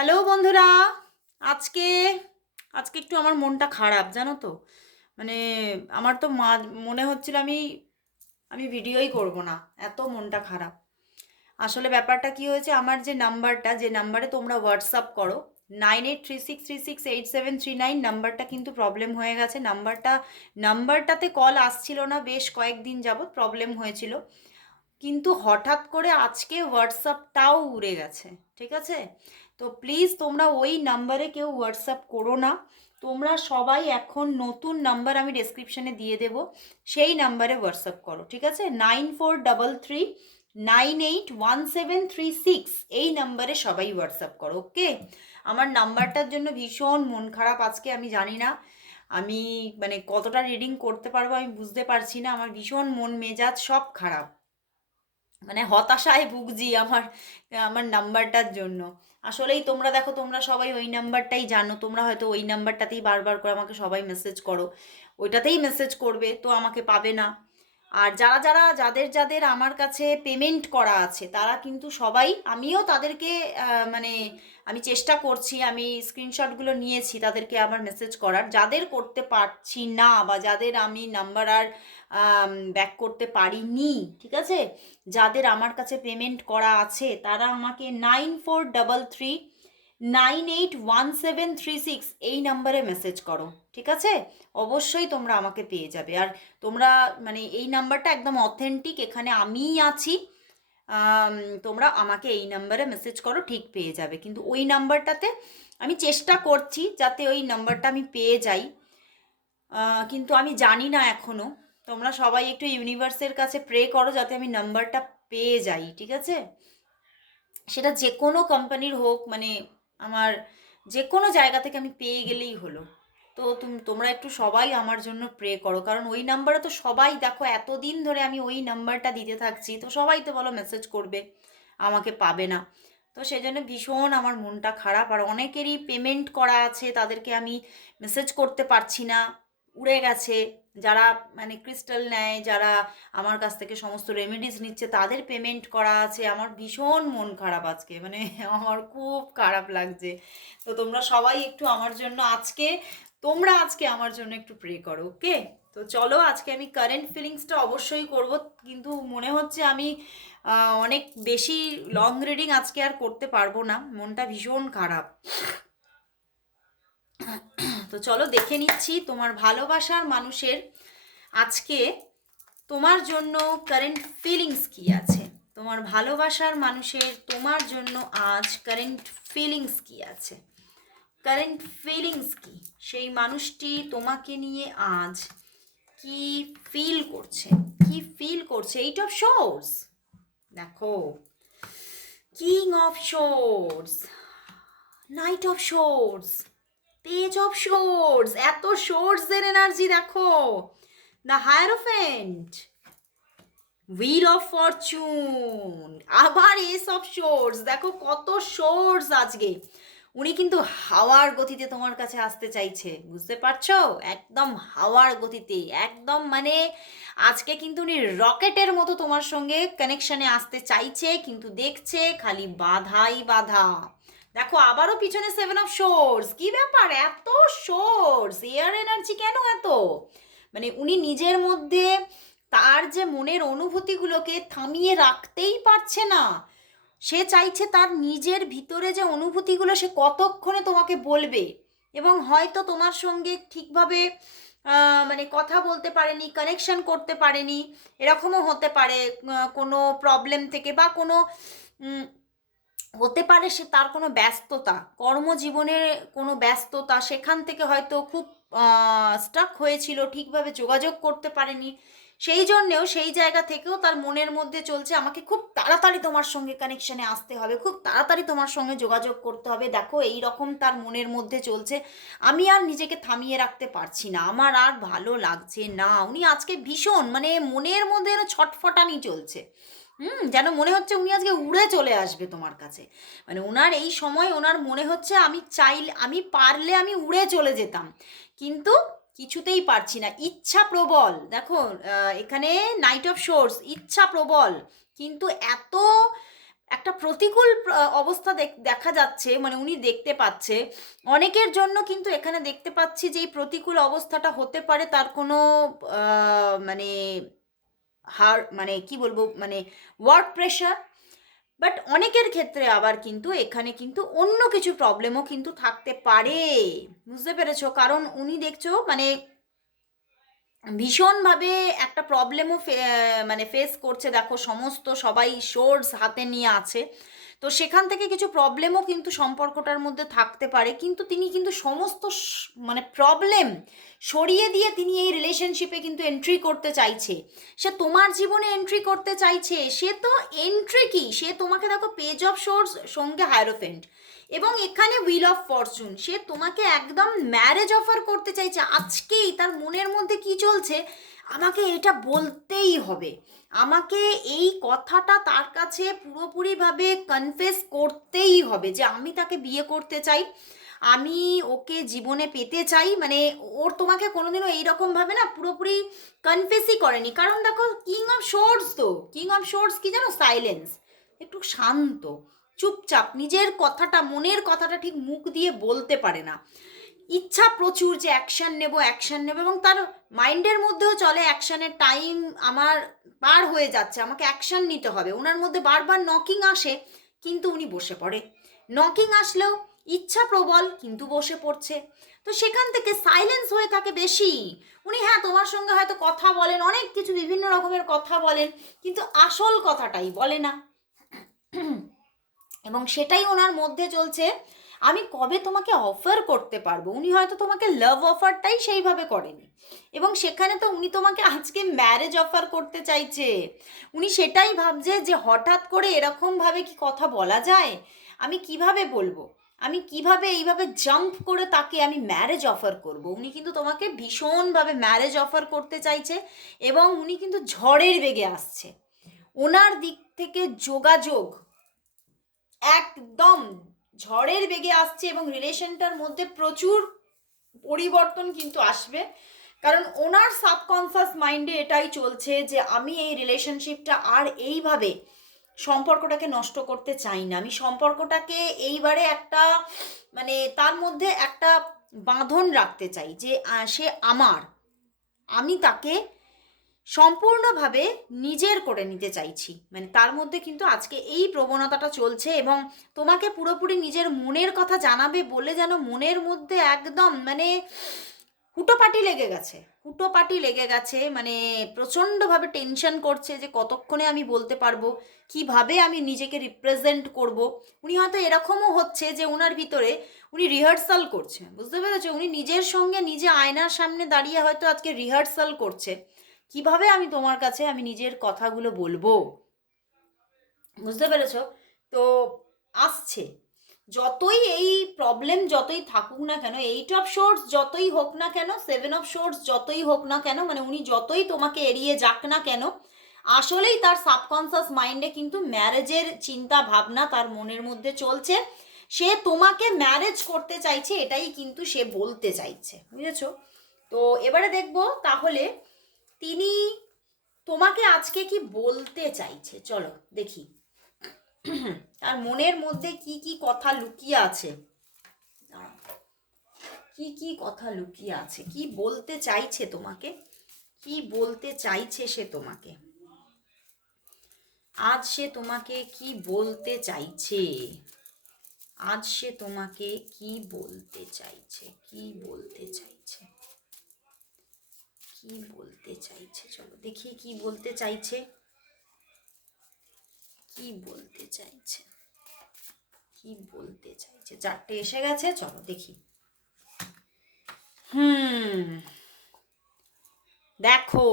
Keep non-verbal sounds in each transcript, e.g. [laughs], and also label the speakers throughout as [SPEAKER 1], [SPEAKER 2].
[SPEAKER 1] Hello বন্ধুরা, আজকে আজকে একটু আমার মনটা খারাপ, জানো তো? মানে আমার তো মা, মনে হচ্ছিল আমি আমি ভিডিওই করব না, এত মনটা খারাপ। আসলে ব্যাপারটা কি হয়েছে, আমার যে নাম্বারটা, যে নাম্বারে তোমরা হোয়াটসঅ্যাপ করো nine eight three six three six eight seven three nine নাম্বারটা কিন্তু প্রবলেম হয়ে গেছে। নাম্বারটা, নাম্বারটাতে কল আসছিল না, বেশ কয়েকদিন যাবৎ প্রবলেম হয়েছিল। কিন্তু হঠাৎ করে আজকে হোয়াটসঅ্যাপটাও উড়ে গেছে, ঠিক আছে? তো প্লিজ তোমরা ওই নাম্বারে কেউ হোয়াটসঅ্যাপ করো না। তোমরা সবাই এখন নতুন নাম্বার আমি ডেসক্রিপশানে দিয়ে দেব। সেই নাম্বারে হোয়াটসঅ্যাপ করো, ঠিক আছে? Nine four double three nine eight one seven three six এই নাম্বারে সবাই হোয়াটসঅ্যাপ করো ওকে আমার নাম্বারটার জন্য ভীষণ মন খারাপ আজকে, আমি জানি না। আমি মানে কতটা রিডিং করতে পারব আমি বুঝতে পারছি না। আমার ভীষণ মন মেজাজ সব খারাপ। মানে হতাশায় ভুগছি আমার আমার নাম্বারটার জন্য। আসলেই তোমরা দেখো, তোমরা সবাই ওই নাম্বারটাই জানো। তোমরা হয়তো ওই নাম্বারটাতেই বারবার করে আমাকে সবাই মেসেজ করো। ওইটাতেই মেসেজ করবে, তো আমাকে পাবে না। আর যারা যারা, যাদের যাদের আমার কাছে পেমেন্ট করা আছে, তারা কিন্তু সবাই, আমিও তাদেরকে মানে আমি চেষ্টা করছি, আমি স্ক্রিনশটগুলো নিয়েছি তাদেরকে আমার মেসেজ করার। যাদের করতে পারছি না বা যাদের আমি নাম্বার আর ব্যাক করতে পারিনি, ঠিক আছে? যাদের আমার কাছে পেমেন্ট করা আছে, তারা আমাকে nine four double three nine eight one seven three six এই নাম্বারে মেসেজ করো, ঠিক আছে? অবশ্যই তোমরা আমাকে পেয়ে যাবে। আর তোমরা মানে এই নাম্বারটা একদম অথেন্টিক এখানে আমিই আছি। তোমরা আমাকে এই নাম্বারে মেসেজ করো, ঠিক পেয়ে যাবে। কিন্তু ওই নাম্বারটাতে আমি চেষ্টা করছি যাতে ওই নাম্বারটা আমি পেয়ে যাই। কিন্তু আমি জানি না এখনও তোমরা সবাই একটু ইউনিভার্সের কাছে প্রে করো যাতে আমি নাম্বারটা পেয়ে যাই, ঠিক আছে? সেটা যে কোনো কোম্পানির হোক মানে আমার যে কোনো জায়গা থেকে আমি পেয়ে গেলেই হলো। তো তুমি, তোমরা একটু সবাই আমার জন্য প্রে করো। কারণ ওই নাম্বারে তো সবাই, দেখো এতদিন ধরে আমি ওই নাম্বারটা দিতে থাকছি, তো সবাই তো বলো মেসেজ করবে, আমাকে পাবে না। তো সেই জন্য ভীষণ আমার মনটা খারাপ, আর অনেকেরই পেমেন্ট করা আছে, তাদেরকে আমি মেসেজ করতে পারছি না, উড়ে গেছে। যারা মানে ক্রিস্টাল নেয়, যারা আমার কাছ থেকে সমস্ত রেমেডিস নিচ্ছে, তাদের পেমেন্ট করা আছে। আমার ভীষণ মন খারাপ আজকে মানে [laughs] আমার খুব খারাপ লাগছে। তো তোমরা সবাই একটু আমার জন্য আজকে তোমরা আজকে আমার জন্য একটু প্রে করো ওকে তো চলো আজকে আমি কারেন্ট ফিলিংসটা অবশ্যই করব, কিন্তু মনে হচ্ছে আমি অনেক বেশি লং রিডিং আজকে আর করতে পারব না, মনটা ভীষণ খারাপ। তো চলো দেখে নিচ্ছি তোমার ভালোবাসার মানুষের আজকে তোমার জন্য কারেন্ট ফিলিংস কি আছে? তোমার ভালোবাসার মানুষের তোমার জন্য আজ কারেন্ট ফিলিংস কি আছে? কারেন্ট ফিলিংস কি? সেই মানুষটি তোমাকে নিয়ে আজ কি ফিল করছে? কি ফিল করছে? এইট অফ শোর্স দেখো king of swords knight of swords page of swords এত শোর্সের এনার্জি দেখো। The hierophant wheel of fortune আবার এস অফ শোর্স দেখো কত শোর্স আজকে। উনি কিন্তু হাওয়ার গতিতে তোমার কাছে আসতে চাইছে, বুঝতে পারছ? একদম হাওয়ার গতিতে, একদম মানে আজকে কিন্তু উনি রকেটের মতো তোমার সঙ্গে কানেকশনে আসতে চাইছে, কিন্তু দেখছে খালি বাধাই বাধা। দেখো, আবারও পিছনে সেভেন অফ শোর্স কি ব্যাপার? এত শোর্স এয়ার এনার্জি কেন এত? মানে উনি নিজের মধ্যে তার যে মনের অনুভূতিগুলোকে থামিয়ে রাখতেই পারছে না। সে চাইছে তার নিজের ভিতরে যে অনুভূতিগুলো সে কতক্ষণে তোমাকে বলবে এবং হয়তো তোমার সঙ্গে ঠিকভাবে মানে কথা বলতে পারেনি কানেকশন করতে পারেনি, এরকমও হতে পারে কোনো প্রবলেম থেকে বা কোনো হতে পারে সে তার কোনো ব্যস্ততা কর্মজীবনের কোনো ব্যস্ততা, সেখান থেকে হয়তো খুব স্টাক হয়েছিল, ঠিকভাবে যোগাযোগ করতে পারেনি সেই জন্যেও সেই জায়গা থেকেও তার মনের মধ্যে চলছে, আমাকে খুব তাড়াতাড়ি তোমার সঙ্গে কানেকশানে আসতে হবে, খুব তাড়াতাড়ি তোমার সঙ্গে যোগাযোগ করতে হবে। দেখো এই রকম তার মনের মধ্যে চলছে, আমি আর নিজেকে থামিয়ে রাখতে পারছি না, আমার আর ভালো লাগছে না। উনি আজকে ভীষণ মানে মনের মধ্যে ছটফটানি চলছে। হুম, যেন মনে হচ্ছে উনি আজকে উড়ে চলে আসবে তোমার কাছে। মানে ওনার এই সময় ওনার মনে হচ্ছে আমি চাইলে, আমি পারলে আমি উড়ে চলে যেতাম। কিন্তু কিছুতেই পারছি না। ইচ্ছা প্রবল। দেখো এখানে নাইট অফ শোর্স ইচ্ছা প্রবল। কিন্তু এত একটা প্রতিকূল অবস্থা দেখ- দেখা যাচ্ছে মানে উনি দেখতে পাচ্ছে। অনেকের জন্য কিন্তু এখানে দেখতে পাচ্ছি যে এই প্রতিকূল অবস্থাটা হতে পারে তার কোনো মানে হার মানে কি বলব মানে ওয়ার্ক প্রেশার বাট অনেকের ক্ষেত্রে আবার কিন্তু এখানে কিন্তু অন্য কিছু প্রবলেমও কিন্তু থাকতে পারে। বুঝতে পেরেছ? কারণ উনি দেখছ মানে ভীষণভাবে একটা প্রবলেমও মানে ফেস করছে। দেখো, সমস্ত সবাই সোর্স হাতে নিয়ে আছে। তো সেখান থেকে কিছু প্রবলেমও কিন্তু সম্পর্কটার মধ্যে থাকতে পারে। কিন্তু তিনি কিন্তু সমস্ত মানে প্রবলেম সরিয়ে দিয়ে তিনি এই রিলেশনশিপে কিন্তু এন্ট্রি করতে চাইছে। সে তোমার জীবনে এন্ট্রি করতে চাইছে, সে তো এন্ট্রি কি? সে তোমাকে দেখো পেজ অফ সোর্স সঙ্গে হায়ারোফেন্ট এবং এখানে উইল অফ ফরচুন সে তোমাকে একদম ম্যারেজ অফার করতে চাইছে। আজকেই তার মনের মধ্যে কি চলছে? আমাকে এটা বলতেই হবে। আমাকে এই কথাটা তার কাছে পুরোপুরিভাবে কনফেস করতেই হবে যে আমি তাকে বিয়ে করতে চাই। আমি ওকে জীবনে পেতে চাই। মানে ওর তোমাকে কোনোদিনও এইরকমভাবে না পুরোপুরি কনফেসই করেনি। কারণ দেখো কিং অফ শোর্স তো। কিং অফ শোর্স কি জানো? সাইলেন্স একটু শান্ত। চুপচাপ নিজের কথাটা, মনের কথাটা ঠিক মুখ দিয়ে বলতে পারে না। ইচ্ছা প্রচুর যে অ্যাকশন নেব অ্যাকশন নেব এবং তার মাইন্ডের মধ্যেও চলে অ্যাকশনের টাইম আমার পার হয়ে যাচ্ছে, আমাকে অ্যাকশন নিতে হবে। ওনার মধ্যে বারবার নকিং আসে, কিন্তু উনি বসে পড়ে। নকিং আসলেও ইচ্ছা প্রবল, কিন্তু বসে পড়ছে। তো সেখান থেকে সাইলেন্স হয়ে থাকে বেশি। উনি হ্যাঁ তোমার সঙ্গে হয়তো কথা বলেন, অনেক কিছু বিভিন্ন রকমের কথা বলেন, কিন্তু আসল কথাটাই বলে না। এবং সেটাই ওনার মধ্যে চলছে, আমি কবে তোমাকে অফার করতে পারব? উনি হয়তো তোমাকে লাভ অফারটাই সেইভাবে করেনি। এবং সেখানে তো উনি তোমাকে আজকে ম্যারেজ অফার করতে চাইছে। উনি সেটাই ভাবছে যে হঠাৎ করে এরকমভাবে কি কথা বলা যায়? আমি কীভাবে বলব? আমি কীভাবে এইভাবে জাম্প করে তাকে আমি ম্যারেজ অফার করব? উনি কিন্তু তোমাকে ভীষণভাবে ম্যারেজ অফার করতে চাইছে এবং উনি কিন্তু ঝড়ের বেগে আসছে। ওনার দিক থেকে যোগাযোগ একদম ঝড়ের বেগে আসছে এবং রিলেশনটার মধ্যে প্রচুর পরিবর্তন কিন্তু আসবে। কারণ ওনার সাবকনসাস মাইন্ডে এটাই চলছে যে আমি এই রিলেশনশিপটা আর এইভাবে সম্পর্কটাকে নষ্ট করতে চাই না। আমি সম্পর্কটাকে এইবারে একটা মানে তার মধ্যে একটা বাঁধন রাখতে চাই যে সে আমার। আমি তাকে সম্পূর্ণভাবে নিজের করে নিতে চাইছি। মানে তার মধ্যে কিন্তু আজকে এই প্রবণতাটা চলছে এবং তোমাকে পুরোপুরি নিজের মনের কথা জানাবে বলে যেন মনের মধ্যে একদম মানে হুটোপাটি লেগে গেছে। হুটোপাটি লেগে গেছে মানে প্রচণ্ডভাবে টেনশন করছে যে কতক্ষণে আমি বলতে পারব, কীভাবে আমি নিজেকে রিপ্রেজেন্ট করব। উনি হয়তো এরকমও হচ্ছে যে ওনার ভিতরে উনি রিহার্সাল করছে। বুঝতে পেরেছ? উনি নিজের সঙ্গে নিজে আয়নার সামনে দাঁড়িয়ে হয়তো আজকে রিহার্সাল করছে। কীভাবে আমি তোমার কাছে আমি নিজের কথাগুলো বলব? বুঝতে পেরেছ? তো আসছে। যতই এই প্রবলেম যতই থাকুক না কেন এইট অফ শোর্স যতই হোক না কেন সেভেন অফ শোর্স যতই হোক না কেন মানে উনি যতই তোমাকে এড়িয়ে যাক না কেন, আসলেই তার সাবকনসাস মাইন্ডে কিন্তু ম্যারেজের চিন্তা ভাবনা তার মনের মধ্যে চলছে। সে তোমাকে ম্যারেজ করতে চাইছে, এটাই কিন্তু সে বলতে চাইছে। বুঝেছ? তো এবারে দেখব তাহলে তিনি তোমাকে আজকে কি বলতে চাইছে? চলো, দেখি। আর মনের মধ্যে কি কি কথা লুকিয়ে আছে। কি কি কথা লুকিয়ে আছে? কি বলতে চাইছে তোমাকে? কি বলতে চাইছে সে তোমাকে? আজ সে তোমাকে কি বলতে চাইছে? আজ সে তোমাকে কি বলতে চাইছে? কি বলতে চাইছে? কি বলতে চাইছে, চলো দেখি কি বলতে চাইছে। কি বলতে চাইছে? কি বলতে চাইছে? চারটে এসে গেছে, চলো দেখি। হুম, দেখো,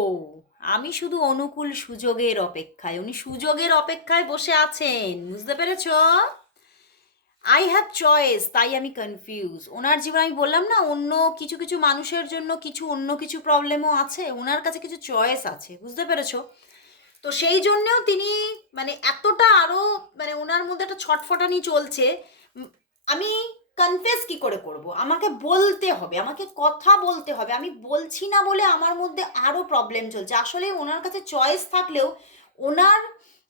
[SPEAKER 1] আমি শুধু অনুকূল সুযোগের অপেক্ষায়, উনি সুযোগের অপেক্ষায় বসে আছেন, বুঝতে পেরেছ? আই হ্যাভ চয়েস তাই আমি কনফিউজ ওনার জীবনে আমি বললাম না, অন্য কিছু কিছু মানুষের জন্য কিছু অন্য কিছু প্রবলেমও আছে, ওনার কাছে কিছু চয়েস আছে, বুঝতে পেরেছ? তো সেই জন্যেও তিনি মানে এতটা আরও মানে ওনার মধ্যে একটা ছটফটানি চলছে আমি কনফেস কি করে করব? আমাকে বলতে হবে, আমাকে কথা বলতে হবে, আমি বলছি না বলে আমার মধ্যে আরও প্রবলেম চলছে। আসলে ওনার কাছে চয়েস থাকলেও ওনার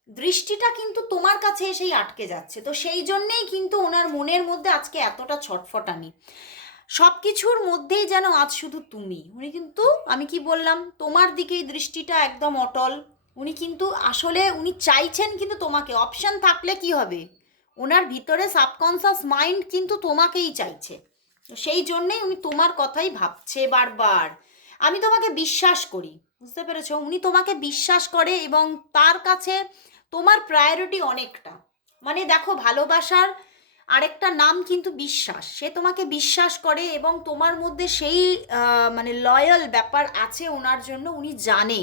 [SPEAKER 1] দৃষ্টিটা কিন্তু তোমার কাছে এসেই আটকে যাচ্ছে। তো সেই জন্যেই কিন্তু ওনার মনের মধ্যে আজকে এতটা ছটফটানি। সব কিছুর মধ্যেই যেন আজ শুধু তুমি। উনি কিন্তু, আমি কি বললাম, তোমার দিকেই দৃষ্টিটা একদম অটল। উনি কিন্তু আসলে, উনি চাইছেন কিন্তু তোমাকে। অপশান থাকলে কি হবে? ওনার ভিতরে সাবকনসাস মাইন্ড কিন্তু তোমাকেই চাইছে। সেই জন্যেই উনি তোমার কথাই ভাবছে বারবার। আমি তোমাকে বিশ্বাস করি, বুঝতে পেরেছ? উনি তোমাকে বিশ্বাস করে এবং তার কাছে তোমার প্রায়োরিটি অনেকটা। মানে দেখো, ভালোবাসার আরেকটা নাম কিন্তু বিশ্বাস। সে তোমাকে বিশ্বাস করে এবং তোমার মধ্যে সেই মানে লয়াল ব্যাপার আছে ওনার জন্য, উনি জানে।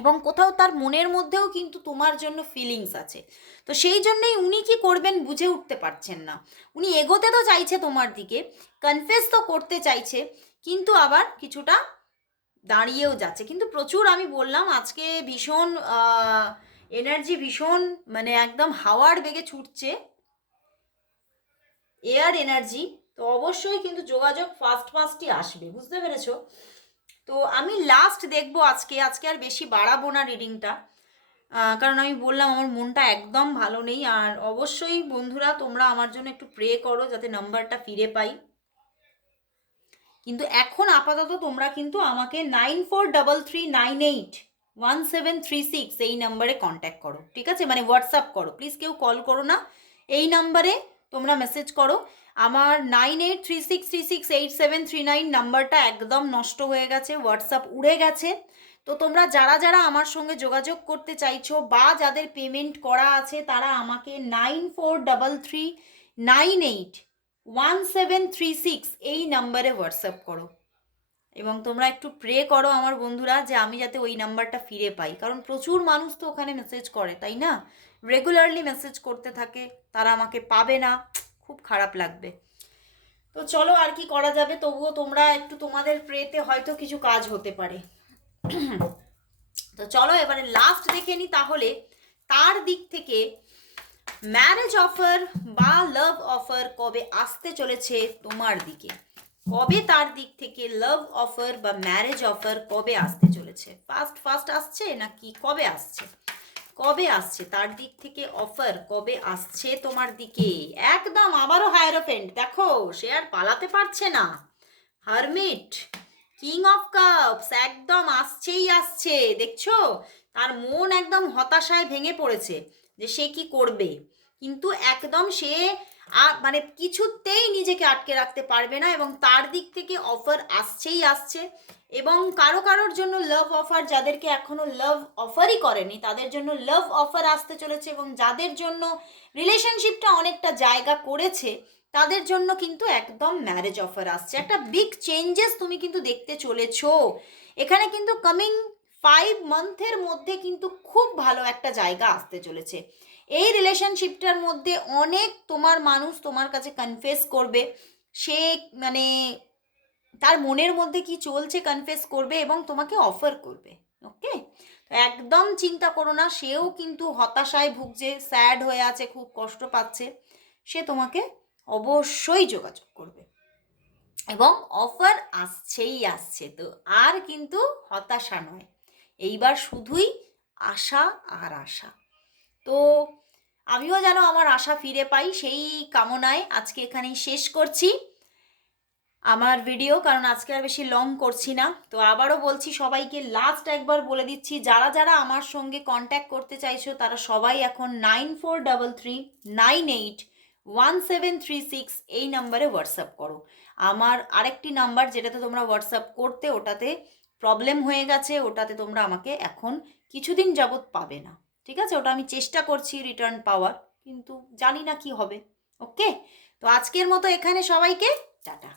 [SPEAKER 1] এবং কোথাও তার মনের মধ্যেও কিন্তু তোমার জন্য ফিলিংস আছে। তো সেই জন্যই উনি কি করবেন বুঝে উঠতে পারছেন না। উনি এগোতে তো চাইছে তোমার দিকে কনফেস তো করতে চাইছে, কিন্তু আবার কিছুটা দাঁড়িয়েও যাচ্ছে। কিন্তু প্রচুর আমি বললাম, আজকে ভীষণ এনার্জি ভীষণ মানে একদম হাওয়ার বেগে ছুটছে। এয়ার এনার্জি তো অবশ্যই কিন্তু যোগাযোগ ফাস্ট ফাস্টই আসবে, বুঝতে পেরেছ? তো আমি লাস্ট দেখব আজকে আজকে আর বেশি বাড়াবো না রিডিংটা কারণ আমি বললাম আমার মনটা একদম ভালো নেই, আর অবশ্যই বন্ধুরা, তোমরা আমার জন্য একটু প্রে করো যাতে নাম্বারটা ফিরে পাই। কিন্তু এখন আপাতত তোমরা কিন্তু আমাকে nine four double three nine eight one seven three six এই নাম্বারে কন্ট্যাক্ট করো, ঠিক আছে? মানে হোয়াটসঅ্যাপ করো। প্লিজ কেউ কল করো না। এই নাম্বারে তোমরা মেসেজ করো। আমার nine eight three six three six eight seven three nine নাম্বারটা একদম নষ্ট হয়ে গেছে হোয়াটসঅ্যাপ উড়ে গেছে। তো তোমরা যারা যারা আমার সঙ্গে যোগাযোগ করতে চাইছো বা যাদের পেমেন্ট করা আছে, তারা আমাকে nine four double three nine eight one seven three six এই নাম্বারে হোয়াটসঅ্যাপ করো। এবং তোমরা একটু প্রে করো আমার বন্ধুরা যে আমি যাতে ওই নাম্বারটা ফিরে পাই। কারণ প্রচুর মানুষ তো ওখানে মেসেজ করে, তাই না? রেগুলারলি মেসেজ করতে থাকে, তারা আমাকে পাবে না, খুব খারাপ লাগবে। তো চলো আর কি করা যাবে, তবুও তোমরা একটু তোমাদের প্রেতে হয়তো কিছু কাজ হতে পারে। তো চলো এবারে লাস্ট দেখে নি তাহলে, তার দিক থেকে ম্যারেজ অফার বা লাভ অফার কবে আসতে চলেছে তোমার দিকে? কবে তার দিক থেকে লাভ অফার বা ম্যারেজ অফার কবে আসতে চলেছে? ফার্স্ট ফার্স্ট আসছে নাকি কবে আসছে? কবে আসছে? তার দিক থেকে অফার কবে আসছে তোমার দিকে? একদম আবারও হায়ারোফেন্ট দেখো, সে আর পালাতে পারছে না। হারমিট কিং অফ কাপস একদম আসছেই আসছে। দেখছ? তার মন একদম হতাশায় ভেঙে পড়েছে যে সে কি করবে? কিন্তু একদম সে মানে কিছুতেই নিজেকে আটকে রাখতে পারবে না এবং তার দিক থেকে অফার আসছেই আসছে। এবং কারও কারোর জন্য লাভ অফার যাদেরকে এখনও লাভ অফারই করেনি, তাদের জন্য লাভ অফার আসতে চলেছে এবং যাদের জন্য রিলেশনশিপটা অনেকটা জায়গা করেছে, তাদের জন্য কিন্তু একদম ম্যারেজ অফার আসছে। একটা বিগ চেঞ্জেস তুমি কিন্তু দেখতে চলেছো। এখানে কিন্তু কামিং ফাইভ মান্থের মধ্যে কিন্তু খুব ভালো একটা জায়গা আসতে চলেছে। এই রিলেশনশিপটার মধ্যে অনেক তোমার মানুষ তোমার কাছে কনফেস করবে। সে মানে তার মনের মধ্যে কি চলছে কনফেস করবে এবং তোমাকে অফার করবে ওকে একদম চিন্তা করো না, সেও কিন্তু হতাশায় ভুগছে স্যাড হয়ে আছে, খুব কষ্ট পাচ্ছে। সে তোমাকে অবশ্যই যোগাযোগ করবে। এবং অফার আসছেই আসছে, তো আর কিন্তু হতাশা নয়। এইবার শুধুই আশা আর আশা। তো আমিও যেন আমার আশা ফিরে পাই, সেই কামনায় আজকে এখানেই শেষ করছি। আমার ভিডিও, কারণ আজকে আর বেশি লং করছি না। তো আবারও বলছি, সবাইকে লাস্ট একবার বলে দিচ্ছি, যারা যারা আমার সঙ্গে কন্ট্যাক্ট করতে চাইছো, তারা সবাই এখন nine four double three nine eight one seven three six এই নাম্বারে হোয়াটসঅ্যাপ করো। আমার আরেকটি নাম্বার যেটাতে তোমরা হোয়াটসঅ্যাপ করতে, ওটাতে প্রবলেম হয়ে গেছে, ওটাতে তোমরা আমাকে এখন কিছুদিন যাবৎ পাবে না। ঠিক আছে? ওটা আমি চেষ্টা করছি রিটার্ন পাওয়ার, কিন্তু জানি না কি হবে। ওকে তো আজকের মতো এখানে সবাইকে, টাটা।